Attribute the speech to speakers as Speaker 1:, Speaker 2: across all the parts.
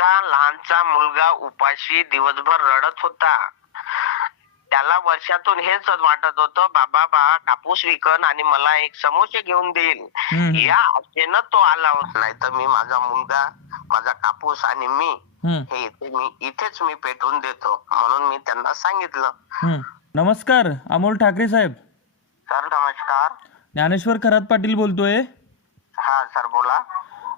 Speaker 1: तुमचा लहानचा मुलगा उपाशी दिवसभर रडत होता. त्याला वर्षातून हेच वाटत होतं बाबा बा कापूस विकन आणि मला एक समोसे घेऊन देईल. या आशेनं तो आला होता. नाही तर मी माझा मुलगा माझा कापूस आणि मी हे इथे मी इथेच मी पेटवून देतो. म्हणून मी त्यांना सांगितलं.
Speaker 2: नमस्कार अमोल ठाकरे साहेब.
Speaker 1: सर नमस्कार.
Speaker 2: ज्ञानेश्वर खरात पाटील बोलतोय.
Speaker 1: हा सर बोला.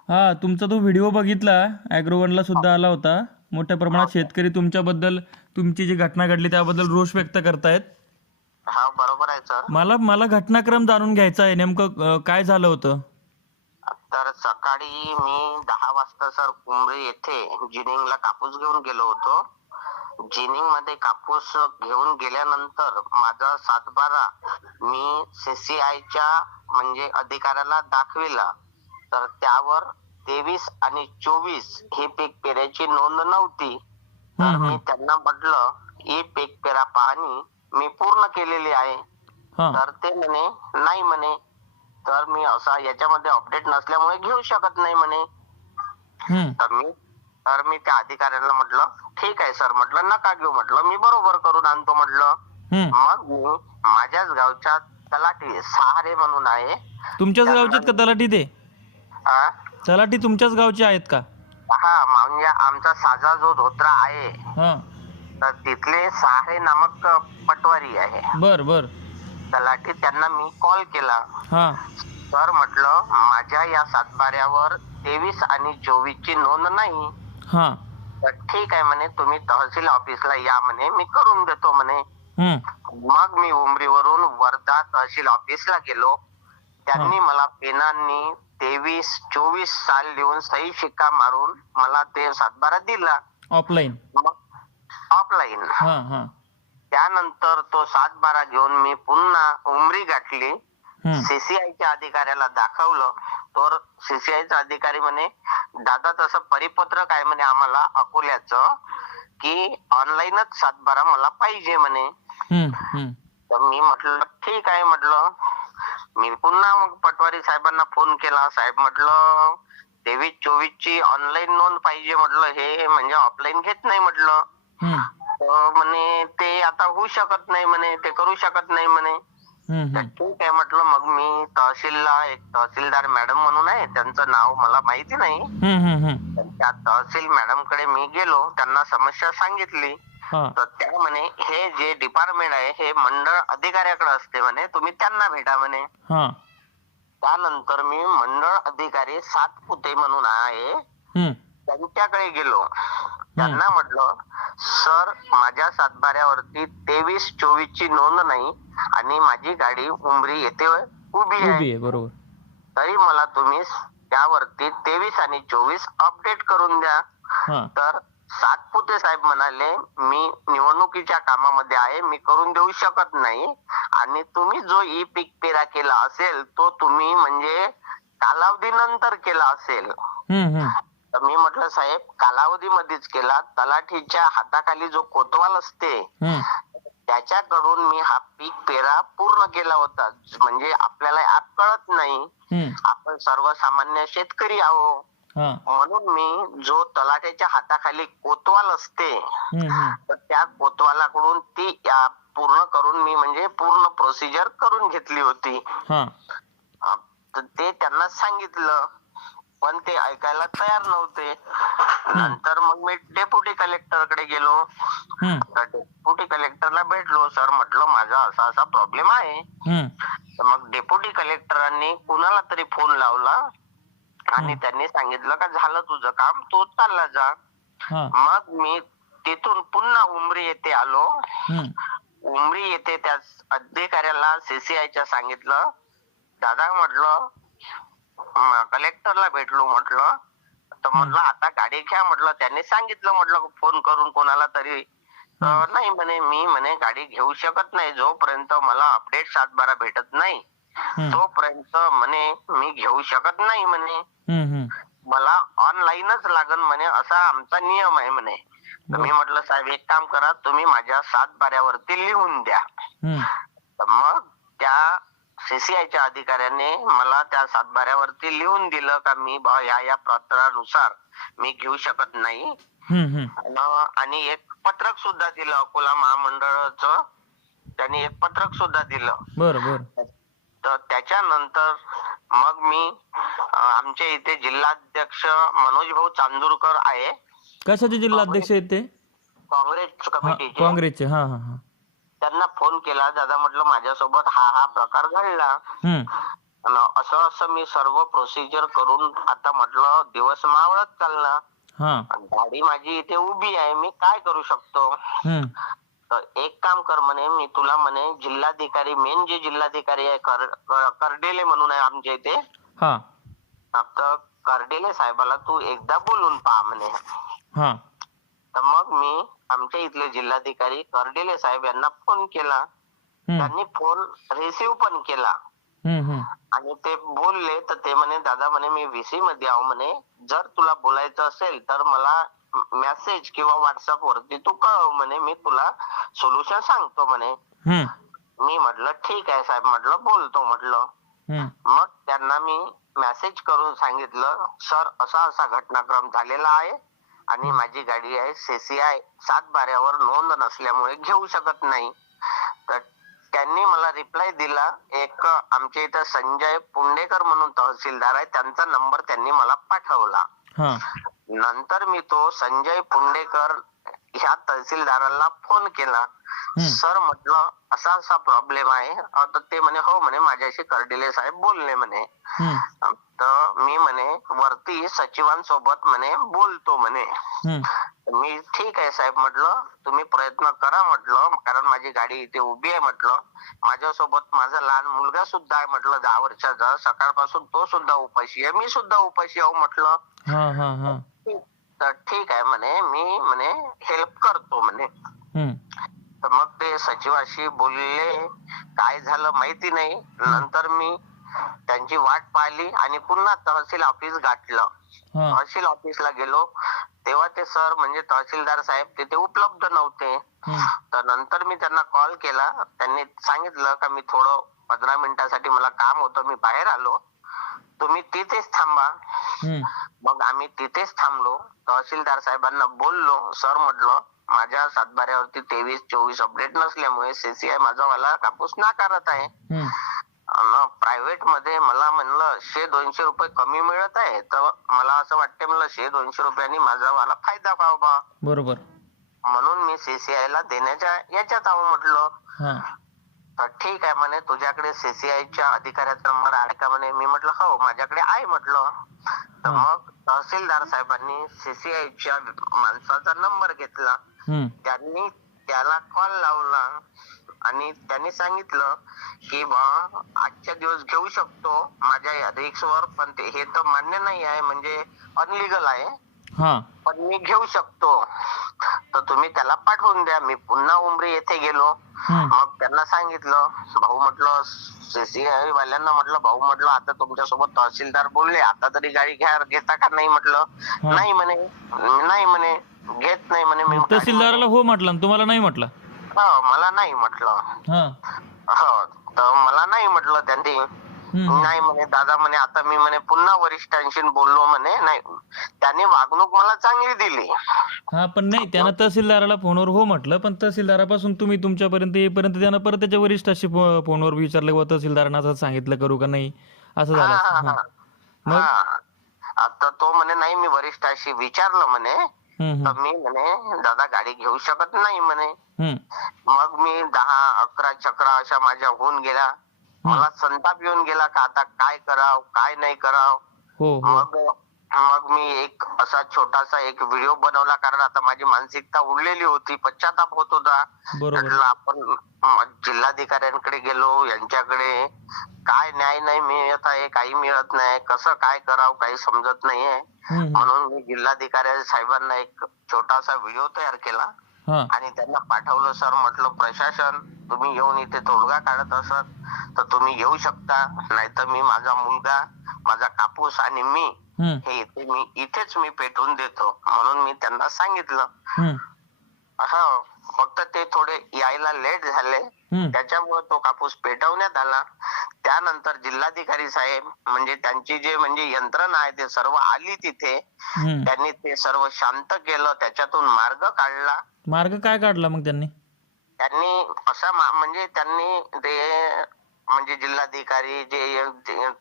Speaker 2: हा तुमचा तो व्हिडिओ बघितला ॲग्रोवनला सुद्धा आला होता. मोठ्या प्रमाणात शेतकरी तुमच्याबद्दल तुमची जी घटना घडली त्याबद्दल रोष व्यक्त करतायत.
Speaker 1: हा बरोबर आहे सर.
Speaker 2: मला मला घटनाक्रम जाणून घ्यायचा आहे. नेमकं अं, काय झालं होतं?
Speaker 1: तर सकाळी मी दहा वाजता सर कुंभरी येथे जिनिंगला कापूस घेऊन गेलो होतो. जिनिंगमध्ये कापूस घेऊन गेल्यानंतर माझा सातबारा मी सीसीआयच्या म्हणजे अधिकाऱ्याला दाखविला. तर त्यावर तेवीस आणि चोवीस ही पीक पेऱ्याची नोंद नव्हती. तर मी. त्यांना म्हटलं ही पीक पेरा पाहणी मी पूर्ण केलेली आहे. तर ते म्हणे नाही म्हणे. तर मी असा याच्यामध्ये अपडेट नसल्यामुळे घेऊ शकत नाही म्हणे. तर मी तर मी त्या अधिकाऱ्यांना म्हटलं ठीक आहे सर म्हटलं नका घेऊ म्हटलं मी बरोबर करून आणतो म्हटलं. मग मी माझ्याच गावच्या तलाठी सहारे म्हणून आहे.
Speaker 2: तुमच्याच गावचे आहेत का तलाठी ते?
Speaker 1: आ?
Speaker 2: तलाठी तुमच्याच गावचे आहेत का?
Speaker 1: हा म्हणजे आमचा साजा जो धोत्रा आहे
Speaker 2: हा.
Speaker 1: तर तिथले सहारे नामक पटवारी आहे.
Speaker 2: बर बर.
Speaker 1: तलाठी त्यांना मी कॉल केला.
Speaker 2: हा.
Speaker 1: सर म्हटलं माझ्या या सातबाऱ्यावर तेवीस आणि चोवीस ची नोंद नाही.
Speaker 2: हा.
Speaker 1: तर ठीक आहे म्हणे तुम्ही तहसील ऑफिसला या म्हणे मी करून देतो म्हणे.
Speaker 2: हम्म.
Speaker 1: मग मी उमरीवरून वर्धा तहसील ऑफिसला गेलो. त्यांनी मला पेनांनी तेवीस चोवीस साल लिहून सही शिक्का मारून मला ते सातबारा दिला.
Speaker 2: ऑफलाईन
Speaker 1: ऑफलाईन त्यानंतर तो सातबारा घेऊन मी पुन्हा उमरी गाठली. सीसीआयच्या अधिकाऱ्याला दाखवलं. तर सीसीआयचा अधिकारी म्हणे दादा तसं परिपत्रक आहे म्हणे आम्हाला अकोल्याचं की ऑनलाईनच सातबारा मला पाहिजे म्हणे. तर मी म्हटलं ठीक आहे म्हटलं. मी पुन्हा मग पटवारी साहेबांना फोन केला. साहेब म्हटलं तेवीस चोवीस ची ऑनलाईन नोंद पाहिजे म्हटलं. हे म्हणजे ऑफलाईन घेत नाही म्हटलं. तर म्हणे ते आता होऊ शकत नाही म्हणे ते करू शकत नाही म्हणे. तर ठीक आहे म्हटलं. मग मी तहसीलला एक तहसीलदार मॅडम म्हणून आहे त्यांचं नाव मला माहिती नाही. त्या तहसील मॅडमकडे मी गेलो. त्यांना समस्या सांगितली. तर त्या म्हणे हे जे डिपार्टमेंट आहे हे मंडळ अधिकाऱ्याकडे असते म्हणे तुम्ही त्यांना भेटा म्हणे. त्यानंतर मी मंडळ अधिकारी सातपुते म्हणून आहे त्यांच्याकडे गेलो. त्यांना म्हटलं सर माझ्या सातबाऱ्यावरती तेवीस चोवीस ची नोंद नाही आणि माझी गाडी उमरी येथे उभी आहे.
Speaker 2: बरोबर.
Speaker 1: तरी मला तुम्ही त्यावरती तेवीस आणि चोवीस अपडेट करून द्या. तर सातपुते साहेब म्हणाले मी निवडणुकीच्या कामामध्ये आहे मी करून देऊ शकत नाही आणि तुम्ही जो ई पीक पेरा केला असेल तो तुम्ही म्हणजे कालावधी नंतर केला असेल. तर मी म्हटलं साहेब कालावधीमध्येच केला. तलाठीच्या हाताखाली जो कोतवाल असते त्याच्याकडून मी हा पीक पेरा पूर्ण केला होता. म्हणजे आपल्याला कळत नाही. आपण सर्वसामान्य शेतकरी आहो
Speaker 2: हा
Speaker 1: म्हणून मी जो तलाठ्याच्या हाताखाली कोतवाल असते तर त्या कोतवालाकडून ती पूर्ण करून मी म्हणजे पूर्ण प्रोसिजर करून घेतली होती.
Speaker 2: हा.
Speaker 1: तर ते त्यांना सांगितलं पण ते ऐकायला तयार नव्हते. नंतर मग मी डेप्युटी कलेक्टरकडे गेलो डेप्युटी कलेक्टरला भेटलो सर म्हटलं माझा असा असा प्रॉब्लेम आहे. तर मग डेप्युटी कलेक्टरांनी कुणाला तरी फोन लावला आणि त्यांनी सांगितलं का झालं तुझं काम तू चालला जा. मग मी तिथून पुन्हा उमरी येथे आलो. उमरी येथे त्या अधिकाऱ्याला सीसीआयच्या सांगितलं. दादा म्हटलं कलेक्टरला भेटलो म्हटलं. तर म्हटलं आता गाडी घ्या म्हटलं. त्यांनी सांगितलं म्हटलं फोन करून कोणाला तरी. नाही म्हणे मी म्हणे गाडी घेऊ शकत नाही जोपर्यंत मला अपडेट सातबारा भेटत नाही. तोपर्यंत म्हणे मी घेऊ शकत नाही म्हणे. मला ऑनलाईनच लागन म्हणे असा आमचा नियम आहे म्हणे. मी म्हटलं साहेब एक काम करा तुम्ही माझ्या सात बाऱ्यावरती लिहून द्या. मग त्या सीसीआयच्या अधिकाऱ्याने मला त्या सातबाऱ्यावरती लिहून दिलं का मी बा या या पत्रानुसार मी घेऊ शकत नाही. आणि एक पत्रक सुद्धा दिलं अकोला महामंडळाचं. त्यांनी एक पत्रक सुद्धा दिलं.
Speaker 2: बरं बरं.
Speaker 1: तर त्याच्यानंतर मग मी आमच्या इथे जिल्हाध्यक्ष मनोज भाऊ चांदूरकर आहे.
Speaker 2: कशाचे जिल्हाध्यक्ष आहेत ते
Speaker 1: काँग्रेस कमिटीचे.
Speaker 2: काँग्रेसचे हा हा हा.
Speaker 1: त्यांना फोन केला दादा म्हटलं माझ्यासोबत हा हा प्रकार घडला.
Speaker 2: हम्म.
Speaker 1: अन असं असं मी सर्व प्रोसिजर करून आता म्हटलं दिवस मावळत चालला.
Speaker 2: हा.
Speaker 1: अन गाडी माझी इथे उभी आहे मी काय करू शकतो?
Speaker 2: हम्म.
Speaker 1: तर एक काम कर म्हणे मी तुला म्हणे जिल्हाधिकारी मेन जे जिल्हाधिकारी आहे कर- कर- कर्डेले म्हणून आहे आमच्या इथे.
Speaker 2: हा.
Speaker 1: तर कर्डेले साहेबाला तू एकदा बोलून पहा म्हणे.
Speaker 2: हा.
Speaker 1: तर मग मी आमच्या इथले जिल्हाधिकारी कर्डेले साहेब यांना फोन केला. त्यांनी फोन रिसिव्ह पण केला. आणि ते बोलले तर ते म्हणे दादा म्हणे मी व्हीसी मध्ये आहो म्हणे. जर तुला बोलायचं असेल तर मला मेसेज किंवा व्हॉट्सअप वरती तू कळव म्हणे मी तुला सोल्युशन सांगतो म्हणे.
Speaker 2: हम्म.
Speaker 1: मी म्हटलं ठीक आहे साहेब म्हटलं बोलतो म्हटलं.
Speaker 2: हम्म.
Speaker 1: मग त्यांना मी मेसेज करून सांगितलं सर असा असा घटनाक्रम झालेला आहे आणि माझी गाडी आहे सीसीआय सात बाऱ्यावर नोंद नसल्यामुळे घेऊ शकत नाही. तर त्यांनी मला रिप्लाय दिला. एक आमच्या इथं संजय पुंडेकर म्हणून तहसीलदार आहे त्यांचा नंबर त्यांनी मला पाठवला.
Speaker 2: हा.
Speaker 1: नंतर मी तो संजय पुंडेकर ह्या तहसीलदाराला फोन केला. सर म्हटलं असा असा प्रॉब्लेम आहे. तर ते म्हणे हो म्हणे माझ्याशी कर्डिले साहेब बोलले म्हणे. तर मी म्हणे वरती सचिवांसोबत म्हणे बोलतो म्हणे. मी ठीक आहे साहेब म्हटलं तुम्ही प्रयत्न करा म्हटलं कारण माझी गाडी इथे उभी आहे म्हटलं. माझ्यासोबत माझा लहान मुलगा सुद्धा आहे म्हटलं दहा वर्षाचा सकाळपासून तो सुद्धा उपाशी आहे मी सुद्धा उपाशी आहो म्हटलं. तर ठीक आहे म्हणे मी म्हणे हेल्प करतो म्हणे. तर मग ते सचिवाशी बोलले काय झालं माहिती नाही. नंतर मी त्यांची वाट पाहिली आणि पुन्हा तहसील ऑफिस गाठलं.
Speaker 2: हा.
Speaker 1: तहसील ऑफिसला गेलो. तेव्हा ते सर म्हणजे तहसीलदार साहेब तिथे उपलब्ध नव्हते. तर नंतर मी त्यांना कॉल केला. त्यांनी सांगितलं का मी थोडं पंधरा मिनिटासाठी मला काम होतं मी बाहेर आलो. तुम्ही तिथेच थांबा. मग आम्ही तिथेच थांबलो. तहसीलदार साहेबांना बोललो. सर म्हटलं माझ्या सातबाऱ्यावरती तेवीस चोवीस अपडेट नसल्यामुळे सीसीआय माझा वाला कापूस नाकारत आहे. प्रायव्हेटमध्ये मला म्हणलं शे दोनशे रुपये कमी मिळत आहे. तर मला असं वाटते म्हणलं शे दोनशे रुपयांनी माझा वाला फायदा व्हावा.
Speaker 2: बरोबर.
Speaker 1: म्हणून मी सीसीआय ला देण्याच्या याच्यात आहो म्हटलं. ठीक आहे म्हणे तुझ्याकडे सीसीआय च्या अधिकाऱ्याचा नंबर आहे का म्हणे? मी म्हटलं हो माझ्याकडे आहे म्हटलं. तर. मग तहसीलदार साहेबांनी सीसीआय च्या माणसाचा नंबर घेतला. त्यांनी त्याला कॉल लावला आणि त्यांनी सांगितलं की बा आजच्या दिवस घेऊ शकतो. माझ्या रिक्स वर पण ते हे तर मान्य नाही आहे. म्हणजे अनलिगल आहे.
Speaker 2: हा.
Speaker 1: पण मी घेऊ शकतो. तर तुम्ही त्याला पाठवून द्या. मी पुन्हा उमरी येथे गेलो. मग त्यांना सांगितलं. भाऊ म्हटलं सीसीआय वाल्यांना म्हटलं भाऊ म्हटलं आता तुमच्यासोबत तहसीलदार बोलले आता तरी गाडी घ्या घेता का? नाही म्हटलं. नाही म्हणे. नाही म्हणे. घेत नाही म्हणे. मी
Speaker 2: तहसीलदाराला हो म्हटलं आणि तुम्हाला नाही म्हटलं?
Speaker 1: हो मला नाही म्हटलं.
Speaker 2: हा.
Speaker 1: हो तर मला नाही म्हटलं त्यांनी. नाही म्हणे दादा म्हणे आता मी म्हणे पुन्हा वरिष्ठांशी बोललो म्हणे नाही. त्यांनी वागणूक मला चांगली दिली.
Speaker 2: हा पण नाही त्यानं तहसीलदाराला फोनवर हो म्हटलं पण तहसीलदारापासून तुम्ही तुमच्यापर्यंत येईपर्यंत त्यानं परत त्याच्या वरिष्ठाशी फो- फोनवर विचारलं किंवा तहसीलदारांना असं सांगितलं करू का नाही? असं झालं असं.
Speaker 1: हा.
Speaker 2: मग?
Speaker 1: हा. आता तो म्हणे नाही मी वरिष्ठाशी विचारलं म्हणे
Speaker 2: हम्म
Speaker 1: तर
Speaker 2: हम्म
Speaker 1: मी म्हणे दादा गाडी घेऊ शकत नाही म्हणे.
Speaker 2: हम्म.
Speaker 1: मग मी दहा अकरा चक्रा अशा माझ्या होऊन गेल्या. मला संताप येऊन गेला का आता काय कराव काय नाही कराव?
Speaker 2: हो हो.
Speaker 1: मग मग मी एक असा छोटासा एक व्हिडिओ बनवला कारण आता माझी मानसिकता उडलेली होती पश्चाताप होत होता.
Speaker 2: बरोबर.
Speaker 1: म्हटलं आपण म- जिल्हाधिकाऱ्यांकडे गेलो यांच्याकडे काय न्याय नाही मिळत आहे काही मिळत नाही कसं काय करावं काही समजत नाहीये.
Speaker 2: हम्म हम्म.
Speaker 1: म्हणून मी जिल्हाधिकारी साहेबांना एक छोटासा व्हिडिओ तयार केला. आणि त्यांना पाठवलं सर म्हटलं प्रशासन तुम्ही येऊन इथे तोडगा काढत असत तर तुम्ही येऊ शकता नाहीतर मी माझा मुलगा माझा कापूस आणि मी हे इथे मी इथेच मी पेटवून देतो. म्हणून मी त्यांना सांगितलं. हो फक्त ते थोडे यायला लेट झाले. त्याच्यामुळे तो कापूस पेटवण्यात आला. त्यानंतर जिल्हाधिकारी साहेब म्हणजे त्यांची जे म्हणजे यंत्रणा आहे ते सर्व आली तिथे. त्यांनी ते सर्व शांत केलं. त्याच्यातून मार्ग काढला.
Speaker 2: मार्ग काय काढला मग त्यांनी?
Speaker 1: त्यांनी असा म्हणजे त्यांनी ते म्हणजे जिल्हाधिकारी जे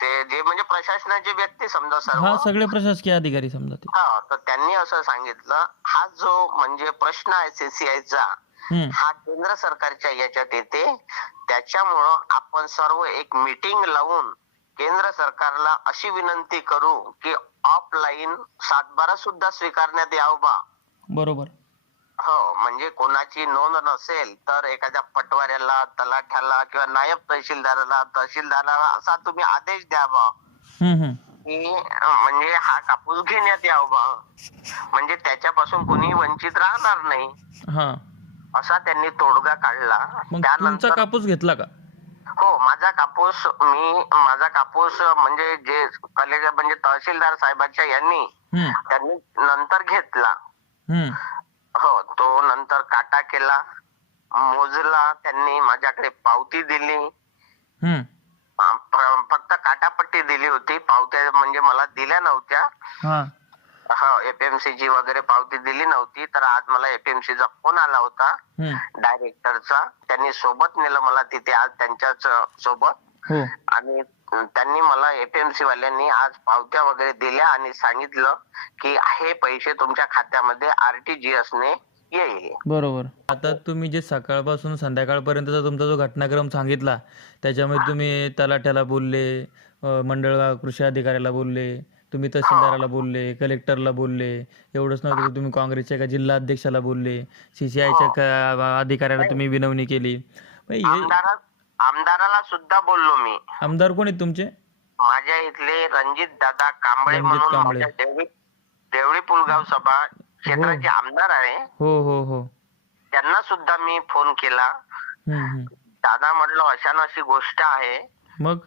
Speaker 1: ते जे म्हणजे प्रशासनाचे व्यक्ती समजा सर्व.
Speaker 2: हा सगळे प्रशासकीय अधिकारी समजा ते.
Speaker 1: हा तर त्यांनी असं सांगितलं हा जो म्हणजे प्रश्न आहे सीसीआयचा
Speaker 2: हम्म.
Speaker 1: हा केंद्र सरकारच्या याच्यात येते. त्याच्यामुळं आपण सर्व एक मीटिंग लावून केंद्र सरकारला अशी विनंती करू की ऑफलाईन सातबारा सुद्धा स्वीकारण्यात यावं बा.
Speaker 2: बरोबर.
Speaker 1: हो म्हणजे कोणाची नोंद नसेल तर एखाद्या पटवाऱ्याला तलाठ्याला किंवा नायब तहसीलदाराला तहसीलदाराला असा तुम्ही आदेश द्यावा
Speaker 2: हम्म
Speaker 1: की म्हणजे हा कापूस घेण्यात यावा बा म्हणजे त्याच्यापासून कोणी वंचित राहणार नाही.
Speaker 2: हा.
Speaker 1: असा त्यांनी तोडगा काढला.
Speaker 2: मग तुमचा
Speaker 1: त्यानंतर
Speaker 2: कापूस घेतला का?
Speaker 1: हो माझा कापूस मी माझा कापूस म्हणजे जे कलेक्टर म्हणजे तहसीलदार साहेबांच्या यांनी
Speaker 2: हम्म.
Speaker 1: त्यांनी नंतर घेतला.
Speaker 2: हम्म.
Speaker 1: हो तो नंतर काटा केला. मोजला त्यांनी माझ्याकडे पावती दिली.
Speaker 2: हम्म.
Speaker 1: अं, फ- फक्त काटापट्टी दिली होती. पावत्या म्हणजे मला दिल्या नव्हत्या.
Speaker 2: हा.
Speaker 1: हो एपीएमसी ची वगैरे पावती दिली नव्हती. तर आज मला एपीएमसी चा फोन आला होता.
Speaker 2: हम्म.
Speaker 1: डायरेक्टरचा त्यांनी सोबत नेलं मला तिथे. आज त्यांच्याच सोबत.
Speaker 2: हो
Speaker 1: आणि त्यांनी मला एपीएमसी वाल्यांनी आज पावत्या वगैरे दिल्या आणि सांगितलं की हे पैसे तुमच्या खात्यामध्ये आरटीजीएस ने येईल.
Speaker 2: बरोबर. आता तुम्ही जे सकाळपासून संध्याकाळपर्यंतचा तुमचा जो घटनाक्रम सांगितला त्याच्यामध्ये तुम्ही तलाठ्याला बोलले मंडळ कृषी अधिकाऱ्याला बोलले तुम्ही तहसीलदाराला बोलले कलेक्टरला बोलले एवढंच नव्हतं तुम्ही काँग्रेसच्या एका जिल्हा अध्यक्षाला बोलले सीसीआयच्या अधिकाऱ्याला तुम्ही विनवणी केली. हे
Speaker 1: आमदाराला सुद्धा बोललो मी.
Speaker 2: आमदार कोण आहेत तुमचे?
Speaker 1: माझ्या इथले रणजित दादा कांबळे
Speaker 2: रणजित
Speaker 1: म्हणून
Speaker 2: कांबळे.
Speaker 1: माझ्या देवळी देवळी पुलगाव सभा क्षेत्राचे आमदार आहे.
Speaker 2: हो हो हो.
Speaker 1: त्यांना सुद्धा मी फोन केला.
Speaker 2: हम्म, हम्म.
Speaker 1: दादा म्हटलं अशा ना अशी गोष्ट आहे.
Speaker 2: मग?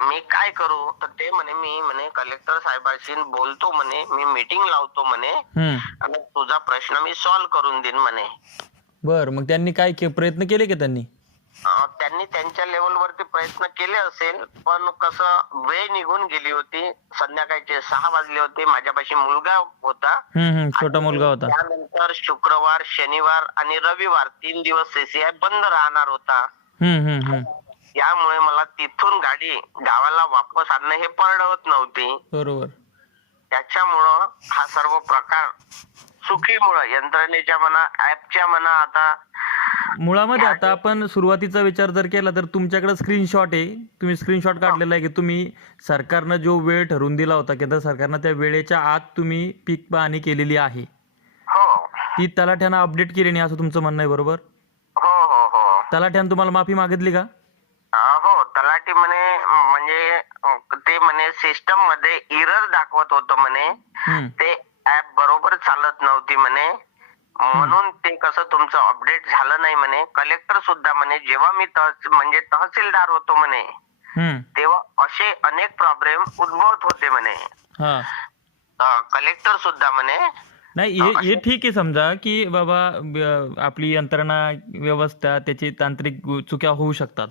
Speaker 1: मी काय करू? तर ते म्हणे मी म्हणे कलेक्टर साहेबांशी बोलतो म्हणे मी मीटिंग लावतो म्हणे.
Speaker 2: हम्म.
Speaker 1: आणि तुझा प्रश्न मी सॉल्व्ह करून देईन म्हणे.
Speaker 2: बर मग त्यांनी काय के प्रयत्न केले की त्यांनी?
Speaker 1: त्यांनी त्यांच्या लेवलवरती प्रयत्न केले असेल पण कसं वेळ निघून गेली होती. संध्याकाळचे सहा वाजले होते. माझ्यापाशी मुलगा होता.
Speaker 2: हम्म छोटा मुलगा होता.
Speaker 1: त्यानंतर शुक्रवार शनिवार आणि रविवार तीन दिवस सीसीआय बंद राहणार होता.
Speaker 2: हम्म हम्म हम्म.
Speaker 1: यामुळे मला तिथून गाडी गावाला वापस आणणं हे परवडत नव्हती.
Speaker 2: बरोबर.
Speaker 1: त्याच्यामुळं हा सर्व प्रकार चुकीमुळं यंत्रणेच्या म्हणा ऍपच्या म्हणा आता
Speaker 2: मुळामध्ये आता आपण सुरुवातीचा विचार जर केला तर तुमच्याकडे स्क्रीनशॉट आहे. तुम्ही स्क्रीनशॉट काढलेला आहे की तुम्ही सरकारनं जो वेळ ठरवून दिला होता केंद्र सरकारनं त्या वेळेच्या आत तुम्ही पीक पाहणी केलेली आहे.
Speaker 1: हो.
Speaker 2: ती तलाठ्यानं अपडेट केली नाही असं तुमचं म्हणणं आहे बरोबर?
Speaker 1: हो हो
Speaker 2: तलाठ्यानं तुम्हाला माफी मागितली का?
Speaker 1: हो. तलाठी म्हणे म्हणजे ते म्हणे सिस्टममध्ये इरर दाखवत होतं म्हणे. ते ऍप बरोबर चालत नव्हती म्हणे. म्हणून ते कसं तुमचं अपडेट झालं नाही म्हणे. कलेक्टर सुद्धा म्हणे जेव्हा मी म्हणजे तहसीलदार होतो म्हणे तेव्हा असे अनेक प्रॉब्लेम उद्भवत होते म्हणे.
Speaker 2: हा.
Speaker 1: कलेक्टर सुद्धा म्हणे
Speaker 2: नाही हे ठीक आहे समजा की बाबा आपली यंत्रणा व्यवस्था त्याची तांत्रिक चुक्या होऊ शकतात.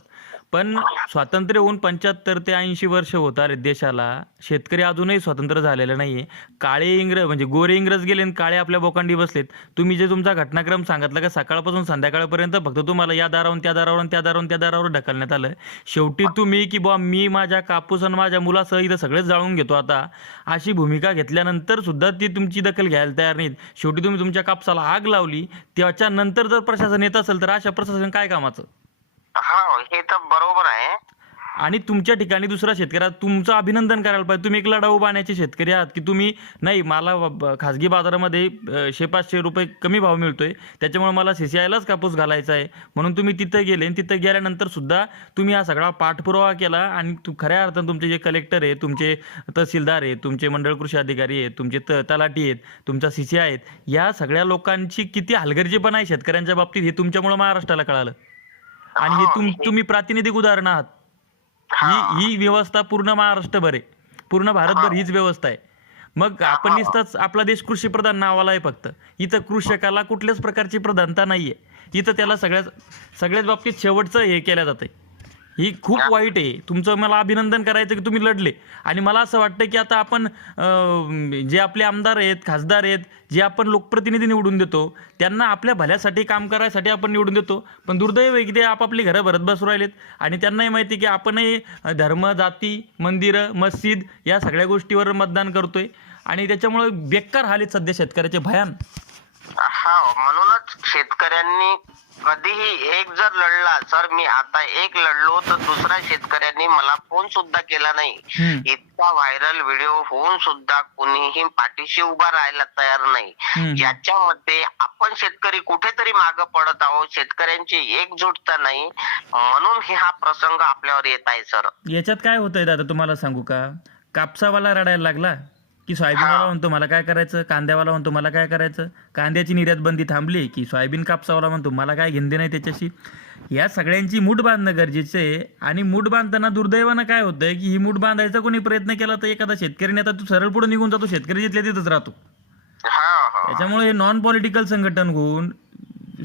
Speaker 2: पण स्वातंत्र्य होऊन पंच्याहत्तर ते ऐंशी वर्ष होत आले देशाला. शेतकरी अजूनही स्वतंत्र झालेला नाहीये. काळे इंग्रज म्हणजे गोरे इंग्रज गेले आणि काळे आपल्या बोकांडी बसलेत. तुम्ही जे तुमचा घटनाक्रम सांगितला का सकाळपासून संध्याकाळपर्यंत फक्त तुम्हाला या दारावरून त्या दारावरून त्या दारावरून त्या दारावर ढकलण्यात आलं. शेवटी तुम्ही की बुवा मी माझ्या कापूस आणि माझ्या मुलासह इथं सगळेच जाळून घेतो आता. अशी भूमिका घेतल्यानंतर सुद्धा ती तुमची दखल घ्यायला तयार नाहीत. शेवटी तुम्ही तुमच्या कापसाला आग लावली. त्याच्यानंतर जर प्रशासन येत असेल तर अशा प्रशासन काय कामाचं?
Speaker 1: हा हे तर बरोबर आहे.
Speaker 2: आणि तुमच्या ठिकाणी दुसरा शेतकऱ्या तुमचं अभिनंदन करायला पाहिजे. तुम्ही एक लढाऊ बाण्याचे शेतकरी आहात की तुम्ही नाही मला ब- खाजगी बाजारामध्ये शे पाचशे रुपये कमी भाव मिळतोय. त्याच्यामुळे मला सीसीआयलाच कापूस घालायचा आहे. म्हणून तुम्ही तिथं गेले आणि तिथं गेल्यानंतर सुद्धा तुम्ही हा सगळा पाठपुरावा केला आणि तू खऱ्या अर्थानं तुमचे जे कलेक्टर आहे तुमचे तहसीलदार आहेत तुमचे मंडळ कृषी अधिकारी आहेत तुमचे त तलाठी आहेत तुमचा सीसीआय आहेत या सगळ्या लोकांची किती हलगर्जीपणा आहे शेतकऱ्यांच्या बाबतीत हे तुमच्यामुळे महाराष्ट्राला कळालं. आणि हे तुम तुम्ही प्रातिनिधिक उदाहरण आहात. ही. ही व्यवस्था पूर्ण महाराष्ट्रभर आहे. पूर्ण भारतभर हीच व्यवस्था आहे. मग आपण नुसताच आपला देश कृषी प्रधान नावाला आहे फक्त. इथं कृषकाला कुठल्याच प्रकारची प्रधानता नाहीये. इथं त्याला सगळ्याच सगळ्याच बाबतीत शेवटचं हे केलं जातंय. ही खूप वाईट आहे. तुमचं मला अभिनंदन करायचं की तुम्ही लढले. आणि मला असं वाटतं की आता आपण अं, जे आपले आमदार आहेत खासदार आहेत जे आपण लोकप्रतिनिधी निवडून देतो त्यांना आपल्या भल्यासाठी काम करायसाठी आपण निवडून देतो. पण दुर्दैव आहे की ते आपापली घरं भरत बसू राहिलेत. आणि त्यांनाही माहिती की आपणही धर्म जाती मंदिरं मस्जिद या सगळ्या गोष्टीवर मतदान करतोय. आणि त्याच्यामुळे बेकार हाल आहेत सध्या शेतकऱ्याचे भयान.
Speaker 1: हा म्हणूनच शेतकऱ्यांनी कधीही एक जर लढला सर मी आता एक लढलो तर दुसऱ्या शेतकऱ्यांनी मला फोन सुद्धा केला नाही. इतका व्हायरल व्हिडिओ होऊन सुद्धा कोणीही पाठीशी उभा राहायला तयार नाही. याच्यामध्ये आपण शेतकरी कुठेतरी मागे पडत आहोत शेतकऱ्यांची एकजुटता नाही. म्हणून हे हा प्रसंग आपल्यावर येत आहे सर.
Speaker 2: याच्यात काय होतंय दादा तुम्हाला सांगू का? कापसावाला रडायला लागला? की सोयाबीनवाला म्हणतो मला काय करायचं? कांद्यावाला म्हणतो मला काय करायचं? कांद्याची निर्यात बंदी थांबली की सोयाबीन कापसावाला म्हणतो मला काय घेणं नाही त्याच्याशी? या सगळ्यांची मूठ बांधणं गरजेचं आहे आणि मूठ बांधताना दुर्दैवानं काय होतंय की ही मूठ बांधायचा कोणी प्रयत्न केला तर एखादा शेतकरी आता तू सरळ पुढे निघून जातो शेतकरी जिथल्या तिथंच राहतो. त्याच्यामुळे हे नॉन पॉलिटिकल संघटन होऊन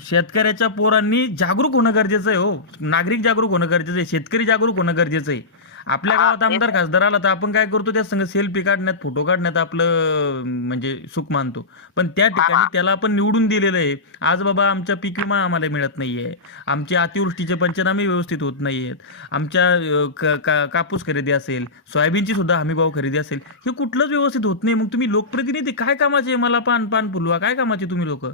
Speaker 2: शेतकऱ्याच्या पोरांनी जागरूक होणं गरजेचं आहे हो. नागरिक जागरूक होणं गरजेचं आहे. शेतकरी जागरूक होणं गरजेचं आहे. आपल्या गावात आमदार खासदार आला तर आपण काय करतो त्या संग सेल्फी काढण्यात फोटो काढण्यात आपलं म्हणजे सुख मानतो. पण त्या ठिकाणी त्याला आपण निवडून दिलेलं आहे. आज बाबा आमच्या पीक विमा आम्हाला मिळत नाहीये. आमचे अतिवृष्टीचे पंचनामे व्यवस्थित होत नाहीयेत. आमच्या कापूस खरेदी असेल सोयाबीनची सुद्धा हमीभाव खरेदी असेल हे कुठलंच व्यवस्थित होत नाही. मग तुम्ही लोकप्रतिनिधी काय कामाचे मला पान पान फुलवा. काय कामाचे तुम्ही लोक?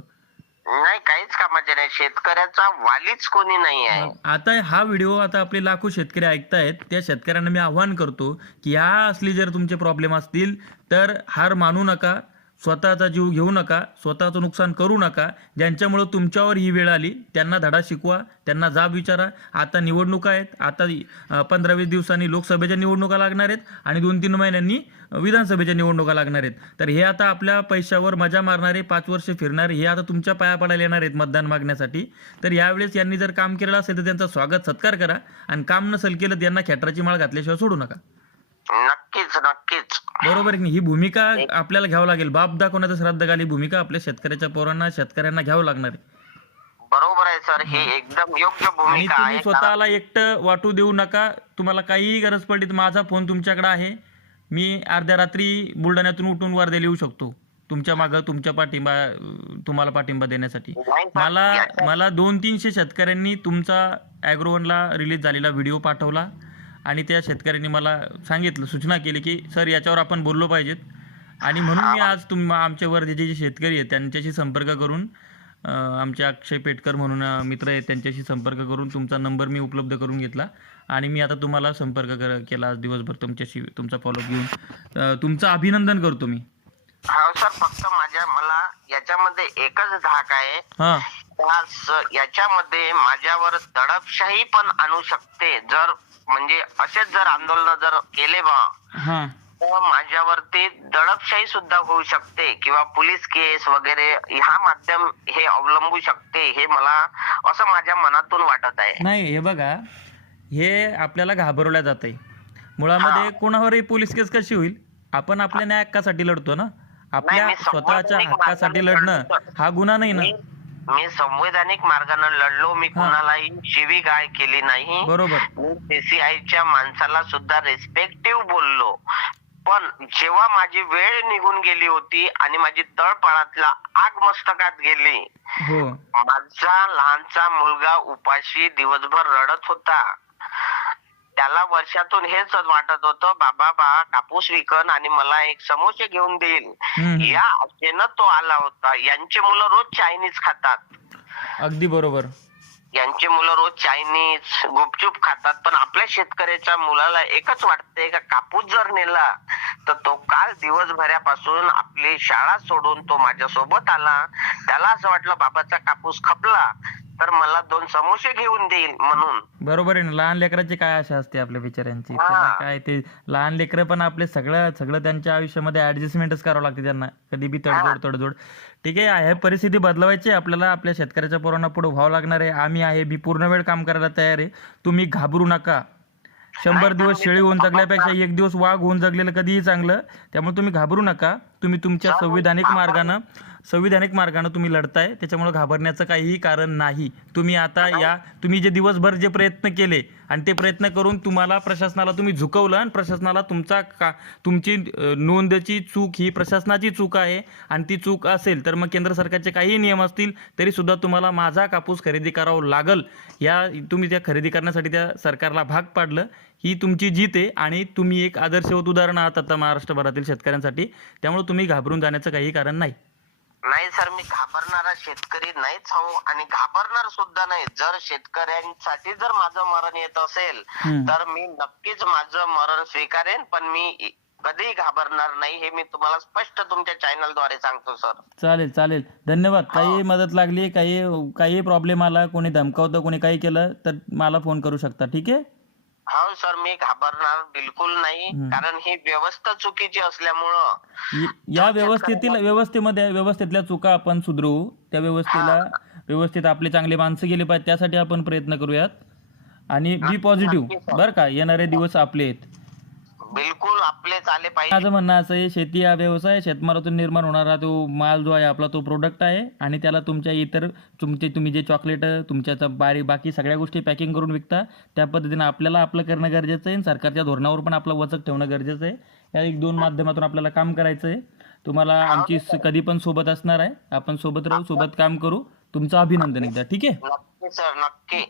Speaker 1: नाही काहीच कामाचे नाही. शेतकऱ्याचा वालीच कोणी नाही आहे. हो.
Speaker 2: आता हा व्हिडिओ आता आपले लाखो शेतकरी ऐकतायत. त्या शेतकऱ्यांना मी आव्हान करतो की ह्या असली जर तुमचे प्रॉब्लेम असतील तर हार मानू नका. स्वतःचा जीव घेऊ नका स्वतःचं नुकसान करू नका ज्यांच्यामुळं तुमच्यावर ही वेळ आली त्यांना धडा शिकवा त्यांना जाब विचारा. आता निवडणुका आहेत आता पंधरा वीस दिवसांनी लोकसभेच्या निवडणुका लागणार आहेत आणि दोन तीन महिन्यांनी विधानसभेच्या निवडणुका लागणार आहेत. तर हे आता आपल्या पैशावर मजा मारणारे पाच वर्ष फिरणारे हे आता तुमच्या पाया पडायला येणार आहेत मतदान मागण्यासाठी. तर यावेळेस यांनी जर काम केलेलं असेल तर त्यांचा स्वागत सत्कार करा. आणि काम नसेल केलं त्यांना खेटराची माळ घातल्याशिवाय सोडू नका.
Speaker 1: नक्कीच नक्कीच.
Speaker 2: बरोबर आहे की नाही? ही भूमिका आपल्याला घ्यावं लागेल. बाप दाखवण्याचं श्राद्ध घाली भूमिका आपल्या शेतकऱ्याच्या पोरांना शेतकऱ्यांना घ्यावं लागणार आहे.
Speaker 1: बरोबर आहे सर. हे एकदम योग्य
Speaker 2: आणि
Speaker 1: भूमिका
Speaker 2: तुम्ही
Speaker 1: आहे.
Speaker 2: स्वतःला एकटं वाटू देऊ नका. तुम्हाला काहीही गरज पडली तर माझा फोन तुमच्याकडे आहे. मी अर्ध्या रात्री बुलढाण्यातून उठून वर्धेला येऊ शकतो. तुमच्या मागं तुमच्या पाठिंबा अं, तुम्हाला पाठिंबा देण्यासाठी.
Speaker 1: नाही
Speaker 2: मला
Speaker 1: याच्या-
Speaker 2: मला दोन तीनशे शेतकऱ्यांनी तुमचा ॲग्रोवनला रिलीज झालेला व्हिडिओ पाठवला. आणि त्या शेतकऱ्यांनी मला सांगितलं सूचना केली की सर याच्यावर आपण बोललो पाहिजेत. आणि म्हणून मी आज तुम आमच्या वर्धेचे जे शेतकरी आहेत त्यांच्याशी संपर्क करून अं, आमचे अक्षय पेटकर म्हणून मित्र आहेत त्यांच्याशी संपर्क करून तुमचा नंबर मी उपलब्ध करून घेतला. आणि मी आता तुम्हाला संपर्क कर केला आज दिवसभर तुमच्याशी तुमचा फॉलोअप घेऊन. तुमचं अभिनंदन करतो मी.
Speaker 1: हो सर फक्त माझ्या मला याच्यामध्ये एकच धाक आहे.
Speaker 2: हां.
Speaker 1: याच्यामध्ये माझ्यावर दडपशाही पण आणू शकते. जर म्हणजे असेच जर आंदोलन जर केले बा तर माझ्यावरती दडपशाही सुद्धा होऊ शकते. किंवा पोलीस केस वगैरे ह्या माध्यम हे अवलंबू शकते हे मला असं माझ्या मनातून वाटत आहे.
Speaker 2: नाही हे बघा हे आपल्याला घाबरवल्या जात आहे मुळामध्ये कोणावरही पोलीस केस कशी होईल? आपण आपल्या न्याय हक्कासाठी लढतो ना? आपल्या स्वतःच्या हक्कासाठी लढणं. हा गुन्हा नाही ना?
Speaker 1: मी संवैधानिक मार्गाने लढलो मी कुणालाही शिवी गाळ केली नाही.
Speaker 2: बरोबर.
Speaker 1: सीसीआयच्या माणसाला सुद्धा रिस्पेक्टिव्ह बोललो. पण जेव्हा माझी वेळ निघून गेली होती आणि माझी तळपाळातला आग मस्तकात गेली
Speaker 2: हो.
Speaker 1: माझा लहानचा मुलगा उपाशी दिवसभर रडत होता. त्याला वर्षातून हेच वाटत होतं बाबा बा कापूस विकन आणि मला एक समोसे घेऊन देईल. या आशेनं तो आला होता. यांची मुलं रोज चायनीज खातात.
Speaker 2: अगदी बरोबर.
Speaker 1: यांची मुलं रोज चायनीज गुपचूप खातात. पण आपल्या शेतकऱ्याच्या मुलाला एकच वाटतंय का कापूस जर नेला तर तो काल दिवसभरापासून आपली शाळा सोडून तो माझ्या सोबत आला. त्याला असं वाटलं बाबाचा कापूस खपला. तर मला दोन समोसे घेऊन देईल म्हणून.
Speaker 2: बरोबर आहे ना लहान लेकराची काय आशा असते आपल्या बिचाऱ्यांची?
Speaker 1: हा.
Speaker 2: त्यांना काय ते लहान लेकरं पण आपले सगळं सगळं त्यांच्या आयुष्यामध्ये ऍडजस्टमेंटच करावं लागते त्यांना. कधी बी तडजोड तडजोड. ठीक आहे हे परिस्थिती बदलवायची आहे. आपल्याला आपल्या शेतकऱ्याच्या पोरांना पुढे व्हावं लागणार आहे. आम्ही आहे मी पूर्ण वेळ काम करायला तयार आहे. तुम्ही घाबरू नका. शंभर दिवस शेळी होऊन जगल्यापेक्षा एक दिवस वाघ होऊन जगलेलं कधीही चांगलं. त्यामुळे तुम्ही घाबरू नका. तुम्ही तुमच्या संविधानिक मार्गानं संविधानिक मार्गाने तुम्ही लढताय त्याच्यामुळे घाबरण्याचं काहीही कारण नाही. तुम्ही आता या तुम्ही जे दिवसभर जे प्रयत्न केले आणि ते प्रयत्न करून तुम्हाला प्रशासनाला तुम्ही झुकवलं आणि प्रशासनाला तुमचा का तुमची नोंदची चूक ही प्रशासनाची चूक आहे आणि ती चूक असेल तर मग केंद्र सरकारचे काहीही नियम असतील तरीसुद्धा तुम्हाला माझा कापूस खरेदी करावा लागल. या तुम्ही त्या खरेदी करण्यासाठी त्या सरकारला भाग पाडलं. ही तुमची जीत आहे आणि तुम्ही एक आदर्शवत उदाहरण आहात आता महाराष्ट्रभरातील शेतकऱ्यांसाठी. त्यामुळे तुम्ही घाबरून जाण्याचं काही कारण नाही.
Speaker 1: नाही सर मी घाबरणारा शेतकरी नाहीच हो. आणि घाबरणार सुद्धा नाही. जर शेतकऱ्यांसाठी जर माझं मरण येत असेल. तर मी नक्कीच माझं मरण स्वीकारेन पण मी कधीही घाबरणार नाही हे मी तुम्हाला स्पष्ट तुमच्या चॅनलद्वारे सांगतो सर.
Speaker 2: चालेल चालेल. धन्यवाद. काही मदत लागली काही काही प्रॉब्लेम आला कोणी धमकावतं कोणी काही केलं तर मला फोन करू शकता. ठीक आहे?
Speaker 1: हो सर मी घाबरणार बिलकुल नाही.
Speaker 2: हम्म.
Speaker 1: कारण ही व्यवस्था चुकीची असल्यामुळं
Speaker 2: य- या व्यवस्थेतील व्यवस्थेमध्ये व्यवस्थेतल्या चुका आपण सुधरवू त्या व्यवस्थेला व्यवस्थित आपले चांगले माणसं गेले पाहिजे त्यासाठी आपण प्रयत्न करूयात. आणि बी पॉझिटिव्ह बरं का येणारे दिवस आपले आहेत.
Speaker 1: बिलकुल आपलेच आले पाहिजे.
Speaker 2: माझं म्हणणं असं आहे शेती हा व्यवसाय शेतमालातून निर्माण होणारा तो माल जो आहे आपला तो प्रोडक्ट आहे आणि त्याला तुमच्या इतर तुमचे तुम्ही जे चॉकलेट तुमच्या बारी बाकी सगळ्या गोष्टी पॅकिंग करून विकता त्या पद्धतीने आपल्याला आपलं करणं गरजेचं आहे आणि सरकारच्या धोरणावर पण आपलं वचक ठेवणं गरजेचं आहे. या एक दोन माध्यमातून आपल्याला काम करायचं आहे. तुम्हाला आमची स- कधी पण सोबत असणार आहे. आपण सोबत राहू सोबत काम करू. तुमचं अभिनंदन एकदा ठीक आहे?
Speaker 1: नक्की सर नक्की.